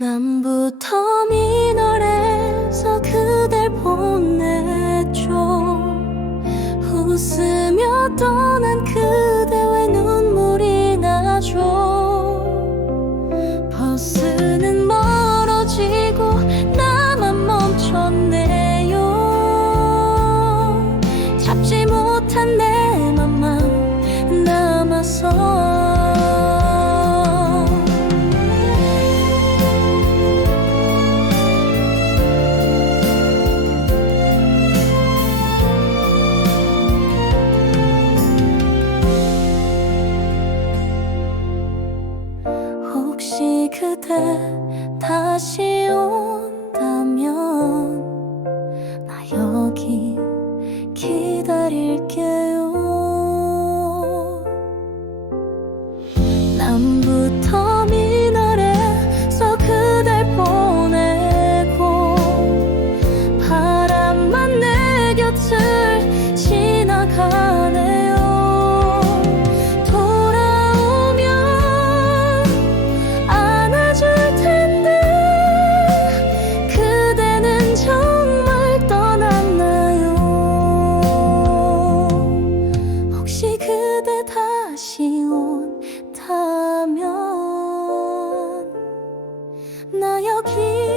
남부터 미널에서 그댈 보내줘. 웃으며 떠난 그 혹시 그대 다시 온다면 나 여기 기다릴게. 나 여기